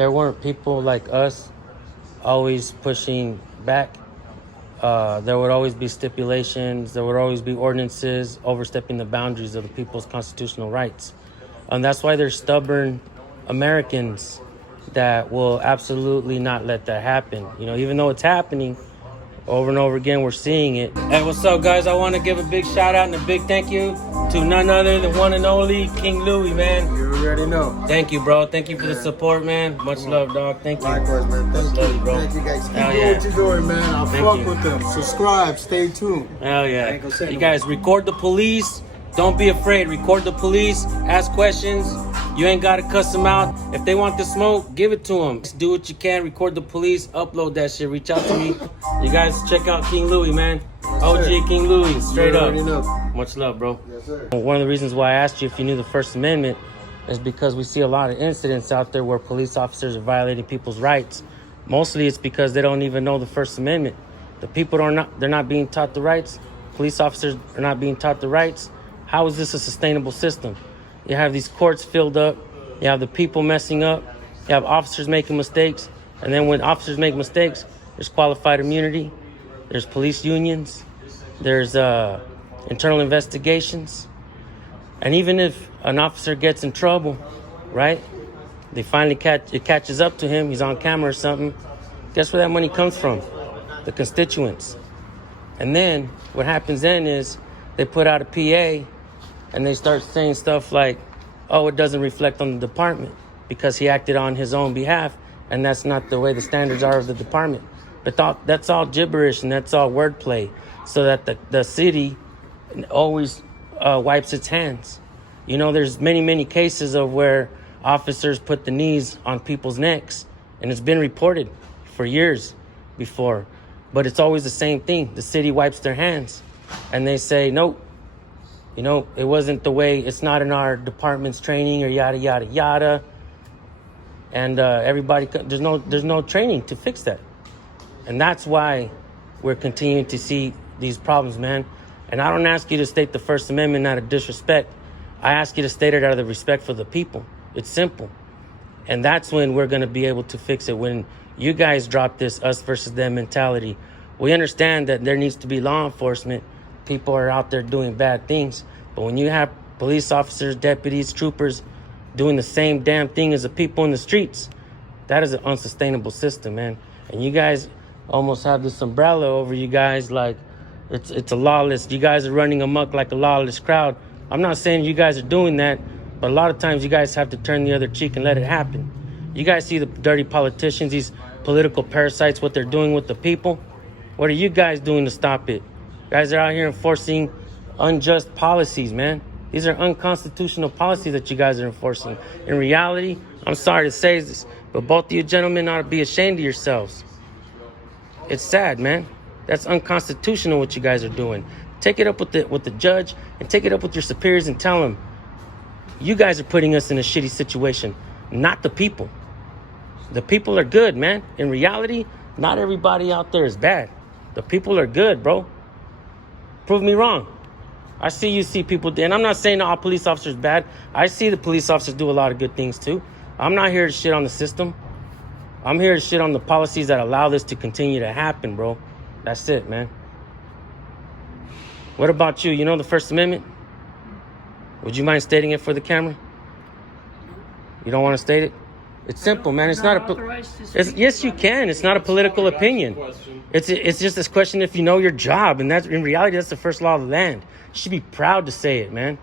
there weren't people like us always pushing back, there would always be stipulations, there would always be ordinances overstepping the boundaries of the people's constitutional rights. And that's why there's stubborn Americans that will absolutely not let that happen. You know, even though it's happening over and over again, we're seeing it. Hey, what's up, guys? I want to give a big shout out and a big thank you to none other than one and only King Louie, man. You already know. Thank you, bro. Thank you for the support, man. Much love, dog. Thank you. Likewise, man. Thank Much you. love, bro. Thank you, guys. Keep Hell doing yeah. what you're doing, man. I'll Thank fuck you. with them. Subscribe. Stay tuned. Hell yeah. ain't gonna say You no guys, record the police. Don't be afraid. Record the police. Ask questions. You ain't got to cuss them out. If they want the smoke, give it to them. Just do what you can. Record the police. Upload that shit. Reach out to me. You guys check out King Louie, man. OG King Louie. Straight You up. already know. Much love, bro. Yes, sir. One of the reasons why I asked you if you knew the First Amendment is because we see a lot of incidents out there where police officers are violating people's rights. Mostly it's because they don't even know the First Amendment. The people they're not being taught the rights. Police officers are not being taught the rights. How is this a sustainable system? You have these courts filled up. You have the people messing up. You have officers making mistakes. And then when officers make mistakes, there's qualified immunity. There's police unions. There's internal investigations. And even if an officer gets in trouble, right? They finally it catches up to him. He's on camera or something. Guess where that money comes from? The constituents. And then what happens then is they put out a PA and they start saying stuff like, oh, it doesn't reflect on the department because he acted on his own behalf, and that's not the way the standards are of the department. But that's all gibberish and that's all wordplay so that the city always wipes its hands. You know, there's many cases of where officers put the knees on people's necks, and it's been reported for years before. But it's always the same thing. The city wipes their hands and they say, nope, you know, it wasn't the way, it's not in our department's training or yada, yada, yada. And everybody, there's no training to fix that. And that's why we're continuing to see these problems, man. And I don't ask you to state the First Amendment out of disrespect. I ask you to state it out of the respect for the people. It's simple. And that's when we're going to be able to fix it. When you guys drop this us versus them mentality. We understand that there needs to be law enforcement. People are out there doing bad things. But when you have police officers, deputies, troopers doing the same damn thing as the people in the streets, that is an unsustainable system, man. And you guys almost have this umbrella over you guys like it's a lawless. You guys are running amok like a lawless crowd. I'm not saying you guys are doing that, but a lot of times you guys have to turn the other cheek and let it happen. You guys see the dirty politicians, these political parasites, what they're doing with the people. What are you guys doing to stop it? You guys are out here enforcing unjust policies, man. These are unconstitutional policies that you guys are enforcing. In reality, I'm sorry to say this, but both of you gentlemen ought to be ashamed of yourselves. It's sad, man. That's unconstitutional what you guys are doing. Take it up with the judge and take it up with your superiors and tell them, you guys are putting us in a shitty situation, not the people. The people are good, man. In reality, not everybody out there is bad. The people are good, bro. Prove me wrong. I see people, and I'm not saying all police officers bad. I see the police officers do a lot of good things too. I'm not here to shit on the system. I'm here to shit on the policies that allow this to continue to happen, bro. That's it, man. What about you? You know the First Amendment? Would you mind stating it for the camera? You don't want to state it? It's simple, man. It's not a... yes, you can. It's not a political opinion. It's just this question if you know your job. And that's in reality, that's the first law of the land. You should be proud to say it, man.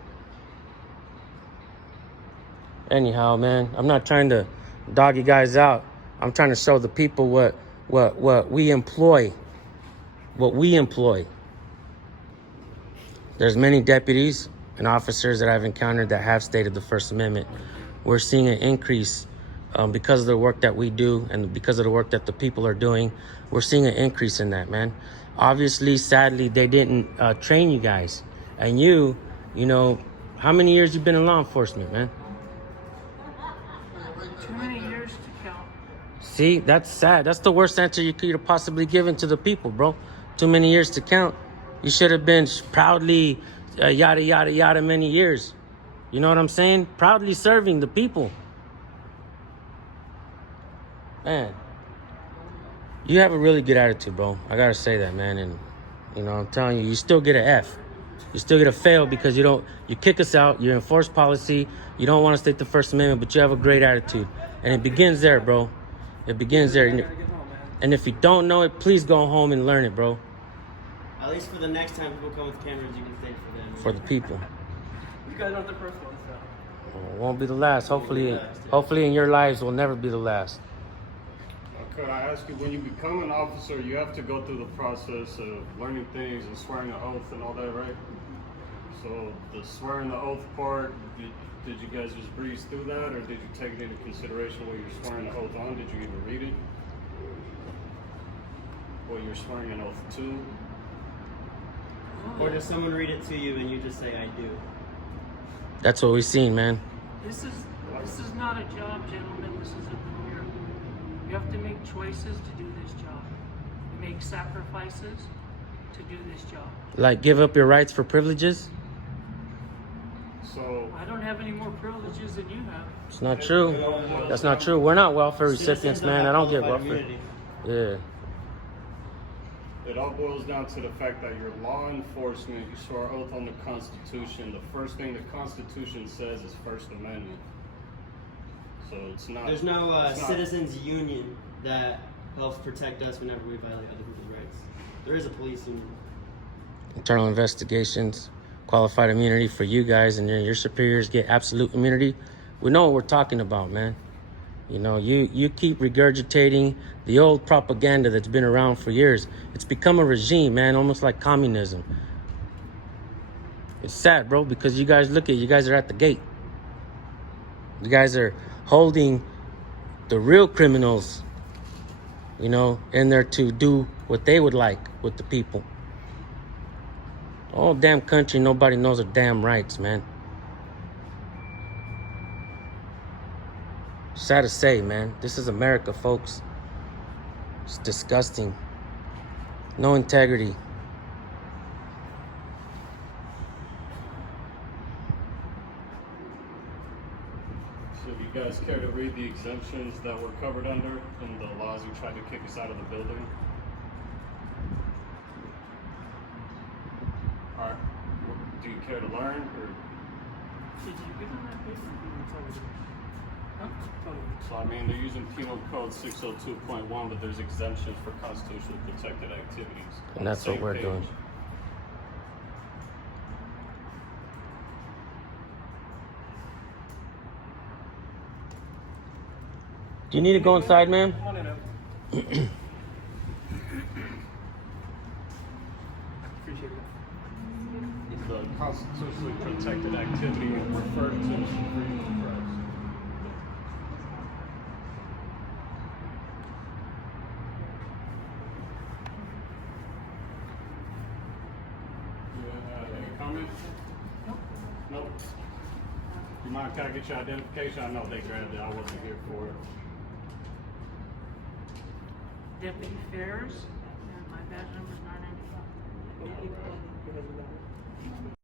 Anyhow, man, I'm not trying to dog you guys out. I'm trying to show the people what we employ. What we employ. There's many deputies and officers that I've encountered that have stated the First Amendment. We're seeing an increase because of the work that we do and because of the work that the people are doing. We're seeing an increase in that, man. Obviously, sadly, they didn't train you guys. And you know, how many years you been in law enforcement, man? Too many years to count. See, that's sad. That's the worst answer you could have possibly given to the people, bro. Too many years to count. You should have been proudly yada, yada, yada many years. You know what I'm saying? Proudly serving the people. man, you have a really good attitude, bro. I gotta say that, man. And you know, I'm telling you, you still get an F. You still get a fail because you kick us out. You enforce policy. You don't want to state the First Amendment, but you have a great attitude, and it begins there, bro. It begins there. And if you don't know it, please go home and learn it, bro. At least for the next time people come with cameras, you can state for them. For the people. You guys aren't the first ones, so. Well, it won't be the last. Hopefully in your lives will never be the last. Could I ask you, when you become an officer, you have to go through the process of learning things and swearing an oath and all that, right? So the swearing the oath part, did you guys just breeze through that, or did you take it into consideration what you're swearing the oath on? Did you even read it? What you're swearing an oath to? Or does someone read it to you and you just say, I do? That's what we've seen, man. This is not a job, gentlemen. This is a career. You have to make choices to do this job. You make sacrifices to do this job. Like give up your rights for privileges? So I don't have any more privileges than you have. It's not true. That's not true. We're not welfare recipients, Citizens man. I don't get qualified welfare. immunity. Yeah. it all boils down to the fact that you're law enforcement, you swore an oath on the Constitution. The first thing the Constitution says is First Amendment. So it's not. There's no it's not- citizens union that helps protect us whenever we violate other people's rights. There is a police union. Internal investigations, qualified immunity for you guys, and then your superiors get absolute immunity. We know what we're talking about, man. You know, you keep regurgitating the old propaganda that's been around for years. It's become a regime, man, almost like communism. It's sad, bro, because you guys you guys are at the gate. You guys are holding the real criminals, you know, in there to do what they would like with the people. All damn country, nobody knows their damn rights, man. Sad to say, man. This is America, folks. It's disgusting. No integrity. So do you guys care to read the exemptions that we're covered under and the laws you tried to kick us out of the building? Alright. Do you care to learn, or? Did you give them that paper? So I mean, they're using Penal Code 602.1, but there's exemptions for constitutionally protected activities. And that's what we're doing. Do you need to go inside, man? Come on in, Evan. Appreciate it. The constitutionally protected activity referred to as freedom of press. Any comments? Nope. You mind, can I get your identification? I know they grabbed it, I wasn't here for it. Deputy Fairs, and my badge number is 995.